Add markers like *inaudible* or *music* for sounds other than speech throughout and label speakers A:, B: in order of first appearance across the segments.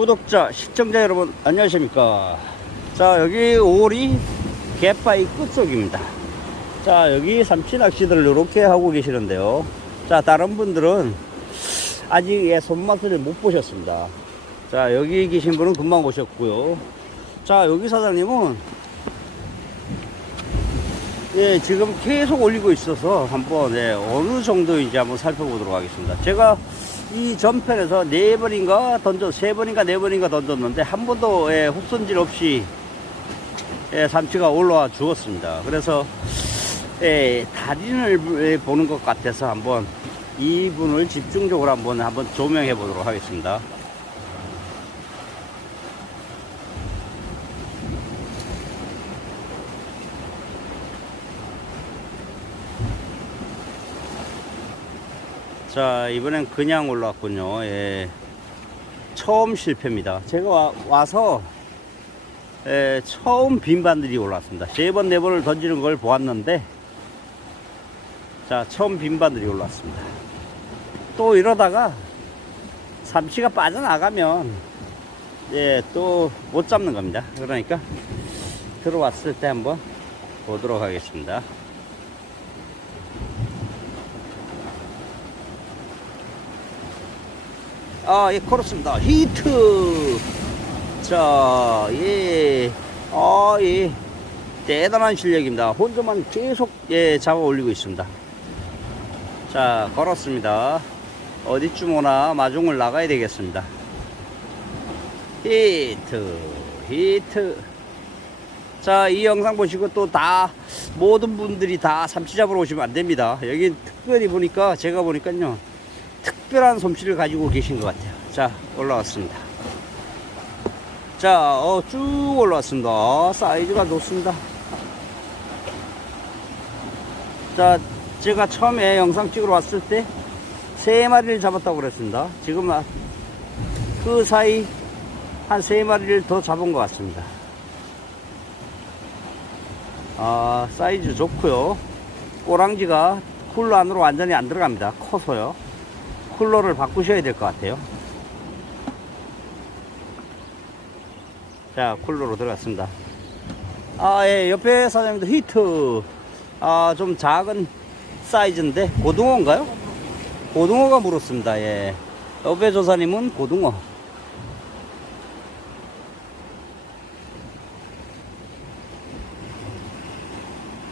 A: 구독자, 시청자 여러분 안녕하십니까? 자 여기 오리 갯바위 끝쪽입니다. 자 여기 삼치 낚시들을 이렇게 하고 계시는데요. 자 다른 분들은 아직 예, 손맛을 못 보셨습니다. 자 여기 계신 분은 금방 오셨고요. 자 여기 사장님은 예 지금 계속 올리고 있어서 한번 예, 어느 정도인지 한번 살펴보도록 하겠습니다. 제가 이 전편에서 네 번인가 던져 세 번인가 네 번인가 던졌는데 한 번도 예, 헛손질 없이 예, 삼치가 올라와 주었습니다. 그래서 예, 달인을 보는 것 같아서 한번 이분을 집중적으로 한번 한번 조명해 보도록 하겠습니다. 자 이번엔 그냥 올라왔군요. 예. 처음 실패입니다. 제가 와, 와서 예, 처음 빈반들이 올라왔습니다. 세 번 네 번을 던지는 걸 보았는데 자 처음 빈반들이 올라왔습니다. 또 이러다가 삼치가 빠져나가면 예, 또 못 잡는 겁니다. 그러니까 들어왔을 때 한번 보도록 하겠습니다 아, 예, 걸었습니다. 히트! 자, 예. 아, 예. 대단한 실력입니다. 혼자만 계속, 예, 잡아 올리고 있습니다. 자, 걸었습니다. 어디쯤 오나 마중을 나가야 되겠습니다. 히트, 히트. 자, 이 영상 보시고 또 다, 모든 분들이 다 삼치 잡으러 오시면 안 됩니다. 여기 특별히 보니까, 제가 보니까요. 특별한 솜씨를 가지고 계신 것 같아요. 자, 올라왔습니다. 자, 어, 쭉 올라왔습니다. 아, 사이즈가 좋습니다. 자, 제가 처음에 영상 찍으러 왔을 때 세 마리를 잡았다고 그랬습니다. 지금 아, 그 사이 한 세 마리를 더 잡은 것 같습니다. 아, 사이즈 좋고요. 꼬랑지가 쿨러 안으로 완전히 안 들어갑니다. 커서요. 쿨러를 바꾸셔야 될 것 같아요. 자, 쿨러로 들어갔습니다. 아, 예, 옆에 사장님도 히트. 아, 좀 작은 사이즈인데, 고등어인가요? 고등어가 물었습니다, 예. 옆에 조사님은 고등어.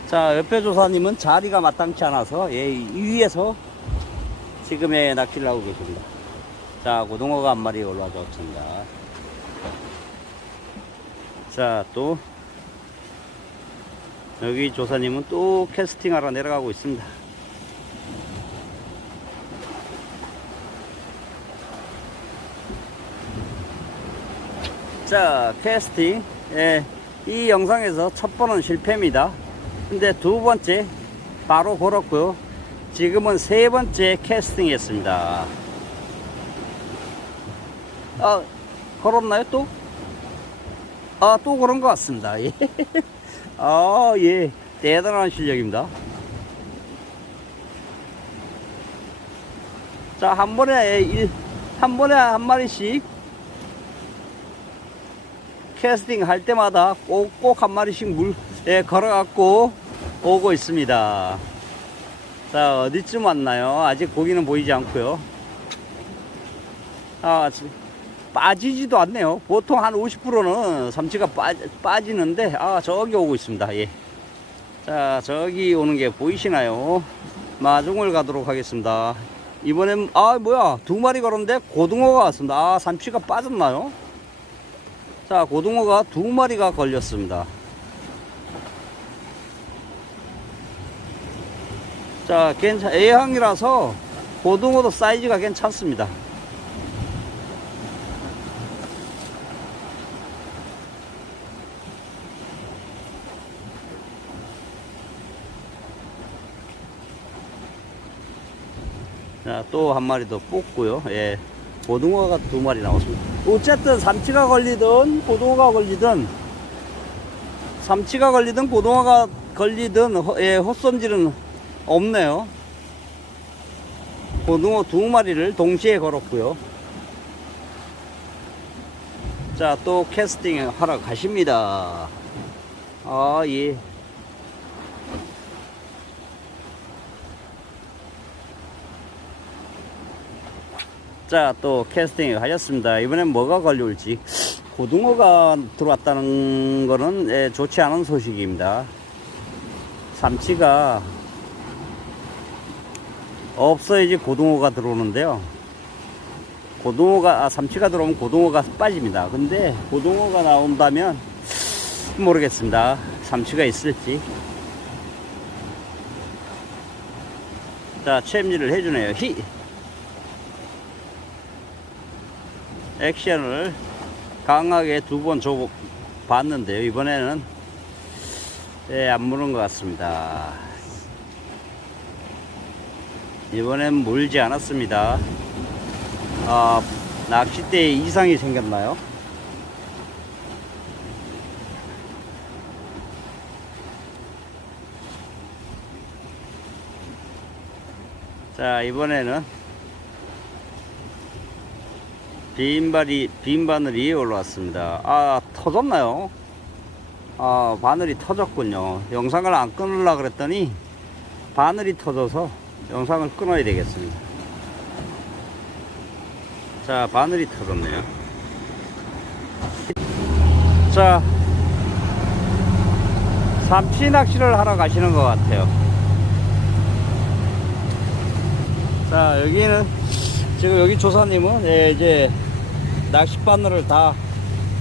A: 자, 옆에 조사님은 자리가 마땅치 않아서, 예, 이 위에서 지금의 낚시를 하고 계십니다. 자, 고등어가 한 마리 올라왔습니다. 자, 또, 여기 조사님은 또 캐스팅하러 내려가고 있습니다. 자, 캐스팅. 예, 이 영상에서 첫 번은 실패입니다. 근데 두 번째 바로 걸었고요. 지금은 세 번째 캐스팅 했습니다. 아, 걸었나요 또? 아, 또 그런 것 같습니다. 예. *laughs* 아, 예. 대단한 실력입니다. 자, 한 번에, 일, 한 번에 한 마리씩 캐스팅 할 때마다 꼭꼭 한 마리씩 물, 예, 걸어갖고 오고 있습니다. 자, 어디쯤 왔나요? 아직 고기는 보이지 않고요. 아, 지- 빠지지도 않네요. 보통 한 50%는 삼치가 빠, 빠지는데, 아, 저기 오고 있습니다. 예. 자, 저기 오는 게 보이시나요? 마중을 가도록 하겠습니다. 이번엔, 아, 뭐야. 두 마리 걸었는데 고등어가 왔습니다. 아, 삼치가 빠졌나요? 자, 고등어가 두 마리가 걸렸습니다. 자, 괜찮, A항이라서 고등어도 사이즈가 괜찮습니다. 자, 또 한 마리 더 뽑고요. 예. 고등어가 두 마리 나왔습니다. 어쨌든 삼치가 걸리든 고등어가 걸리든 삼치가 걸리든 고등어가 걸리든 허, 예, 헛손질은 없네요. 고등어 두 마리를 동시에 걸었고요. 자, 또 캐스팅 하러 가십니다. 아, 예. 자, 또 캐스팅에 가셨습니다. 이번엔 뭐가 걸려올지. 고등어가 들어왔다는 거는 예, 좋지 않은 소식입니다. 삼치가 없어야지 고등어가 들어오는데요. 고등어가, 아, 삼치가 들어오면 고등어가 빠집니다. 근데 고등어가 나온다면 모르겠습니다. 삼치가 있을지. 자, 채임질을 해주네요. 히! 액션을 강하게 두 번 줘 봤는데요. 이번에는 예, 안 무는 것 같습니다. 이번엔 물지 않았습니다. 아, 낚싯대에 이상이 생겼나요? 자, 이번에는 빈발이, 빈 바늘이 올라왔습니다. 아, 터졌나요? 아, 바늘이 터졌군요. 영상을 안 끊으려 그랬더니 바늘이 터져서 영상을 끊어야 되겠습니다. 자, 바늘이 터졌네요. 자, 삼치 낚시를 하러 가시는 것 같아요. 자, 여기는 지금 여기 조사님은 예, 이제 낚시 바늘을 다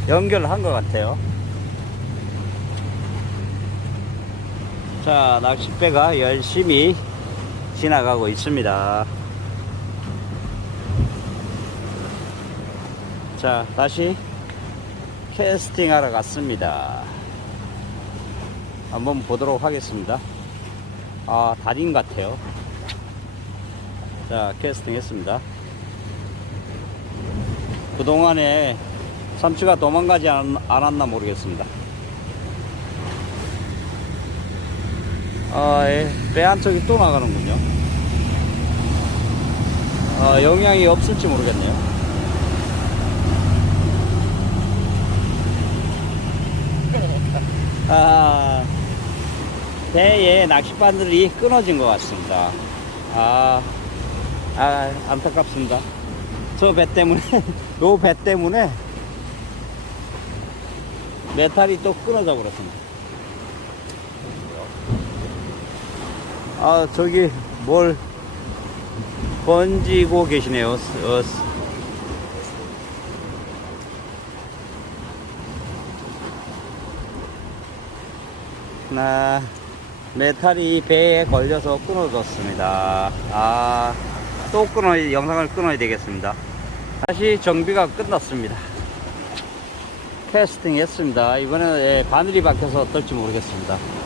A: 연결한 것 같아요. 자, 낚싯배가 열심히 지나가고 있습니다. 자, 다시 캐스팅 하러 갔습니다. 한번 보도록 하겠습니다. 아, 달인 같아요. 자, 캐스팅 했습니다. 그동안에 삼치가 도망가지 않, 않았나 모르겠습니다. 아, 예. 배 한쪽이 또 나가는군요. 아, 영향이 없을지 모르겠네요. *laughs* 아, 배에 낚싯바늘이 끊어진 것 같습니다. 아, 아, 안타깝습니다. 저 배 때문에, *laughs* 요 배 때문에 메탈이 또 끊어져 버렸습니다. 아, 저기 뭘 번지고 계시네요. 어, 나 메탈이 배에 걸려서 끊어졌습니다. 아, 또 끊어 영상을 끊어야 되겠습니다. 다시 정비가 끝났습니다. 캐스팅 했습니다. 이번에는 예, 바늘이 박혀서 어떨지 모르겠습니다.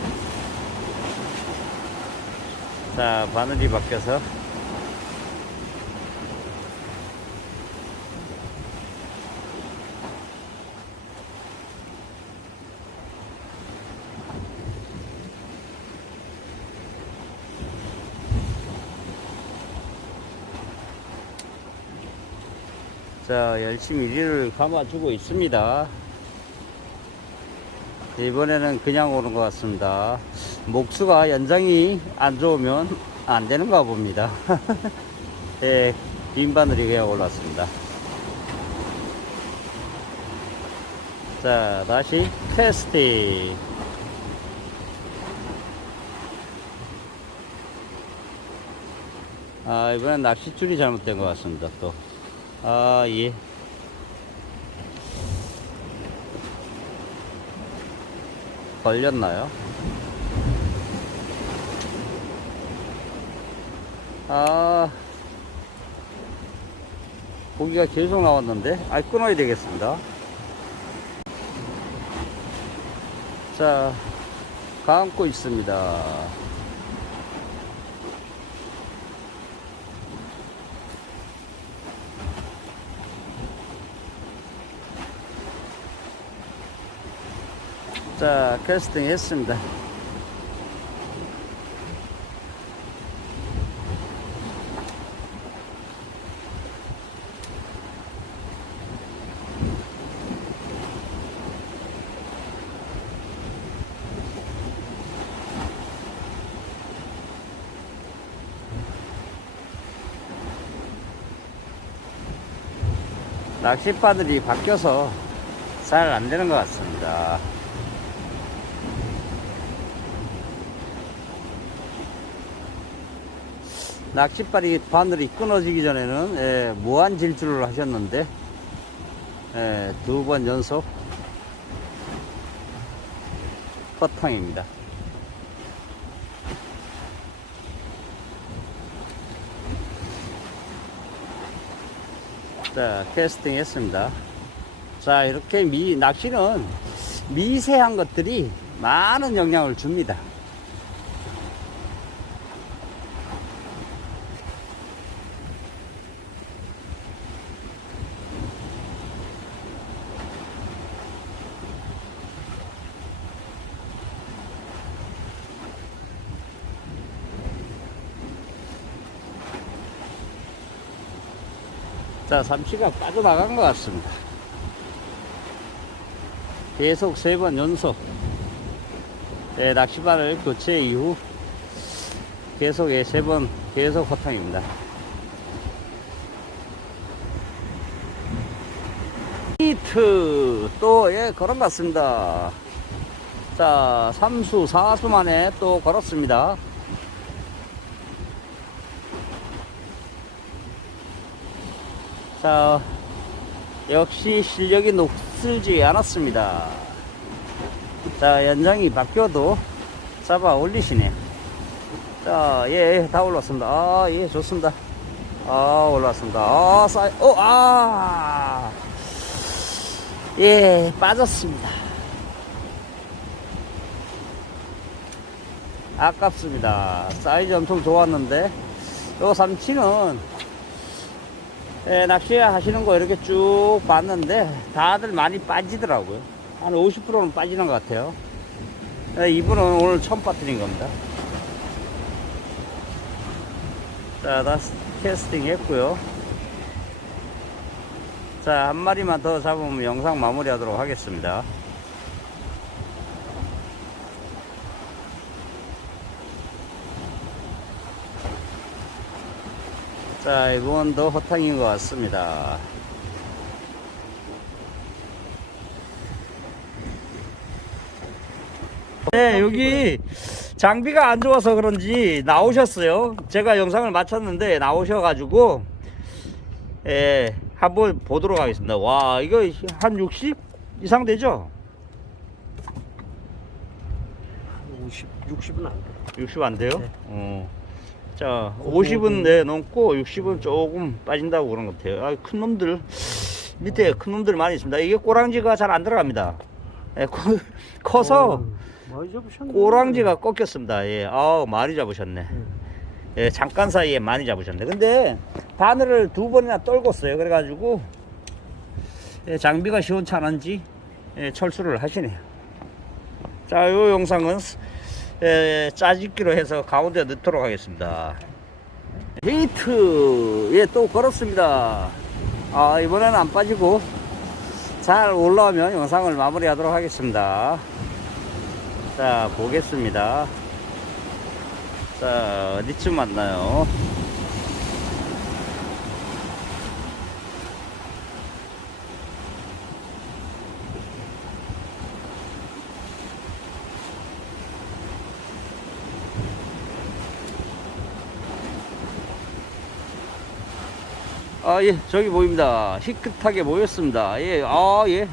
A: 자, 바늘이 바뀌어서 자, 열심히 일을 감아주고 있습니다. 이번에는 그냥 오는 것 같습니다. 목수가 연장이 안 좋으면 안 되는가 봅니다. *laughs* 예, 빈 바늘이 그냥 올랐습니다. 자, 다시 테스팅. 아, 이번엔 낚싯줄이 잘못된 것 같습니다, 또. 아, 예. 걸렸나요? 아, 고기가 계속 나왔는데, 아, 끊어야 되겠습니다. 자, 감고 있습니다. 자, 캐스팅 했습니다. 낚싯바늘이 바뀌어서 잘 안되는 것 같습니다 낚싯바리 바늘이 끊어지기 전에는 예, 무한 질주를 하셨는데 예, 두 번 연속 허탕입니다. 자, 캐스팅 했습니다. 자, 이렇게 미, 낚시는 미세한 것들이 많은 영향을 줍니다. 자, 삼치가 빠져나간 것 같습니다. 계속 세 번 연속 예, 낚시바를 교체 이후 계속 예, 세번 계속 허탕입니다. 히트 또 예, 걸어봤습니다. 자, 3수, 4수 만에 또 걸었습니다. 자, 역시 실력이 녹슬지 않았습니다. 자, 연장이 바뀌어도 잡아 올리시네. 자, 예, 예, 다 올랐습니다. 아, 예, 좋습니다. 아, 올랐습니다. 아, 싸이, 어, 아. 예, 빠졌습니다. 아깝습니다. 사이즈 엄청 좋았는데, 요 삼치는 예, 낚시 하시는 거 이렇게 쭉 봤는데 다들 많이 빠지더라고요. 한 50%는 빠지는 것 같아요. 예, 이분은 오늘 처음 빠뜨린 겁니다. 자, 다 캐스팅 했고요. 자, 한 마리만 더 잡으면 영상 마무리 하도록 하겠습니다. 자, 이건 더 허탕인 것 같습니다. 네, 여기 장비가 안 좋아서 그런지 나오셨어요. 제가 영상을 마쳤는데 나오셔가지고, 예, 한번 보도록 하겠습니다. 와, 이거 한 60 이상 되죠?
B: 50, 60은 안 돼.
A: 60 안 돼요?
B: 네.
A: 어. 자, 50은 네, 넘고 60은 조금 빠진다고 그런 것 같아요. 아, 큰 놈들 밑에 큰 놈들 많이 있습니다. 이게 꼬랑지가 잘 안 들어갑니다. 예, 커, 커서
B: 어, 많이 잡으셨네.
A: 꼬랑지가 꺾였습니다. 예, 아우 많이 잡으셨네.
B: 음.
A: 예, 잠깐 사이에 많이 잡으셨네. 근데 바늘을 두 번이나 떨궜어요. 그래가지고 예, 장비가 시원찮은지 예, 철수를 하시네요. 자, 요 영상은 예, 짜집기로 해서 가운데 넣도록 하겠습니다. 히트 예, 또 걸었습니다. 아, 이번에는 안 빠지고 잘 올라오면 영상을 마무리하도록 하겠습니다. 자, 보겠습니다. 자, 어디쯤 만나요? 아, 예, 저기 보입니다. 희끗하게 모였습니다. 예, 아, 예.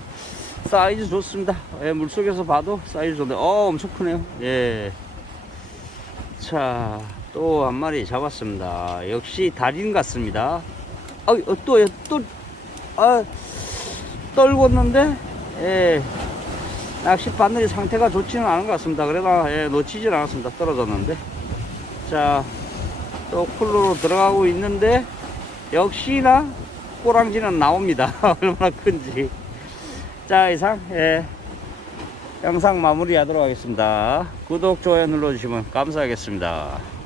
A: 사이즈 좋습니다. 예, 물속에서 봐도 사이즈 좋네. 어, 엄청 크네요. 예. 자, 또 한 마리 잡았습니다. 역시 달인 같습니다. 아, 어, 또, 예, 또, 아, 떨궜는데, 예. 낚시 바늘이 상태가 좋지는 않은 것 같습니다. 그래도, 예, 놓치질 않았습니다. 떨어졌는데. 자, 또 쿨러로 들어가고 있는데, 역시나 꼬랑지는 나옵니다. *laughs* 얼마나 큰지. 자, 이상, 예. 영상 마무리 하도록 하겠습니다. 구독, 좋아요 눌러주시면 감사하겠습니다.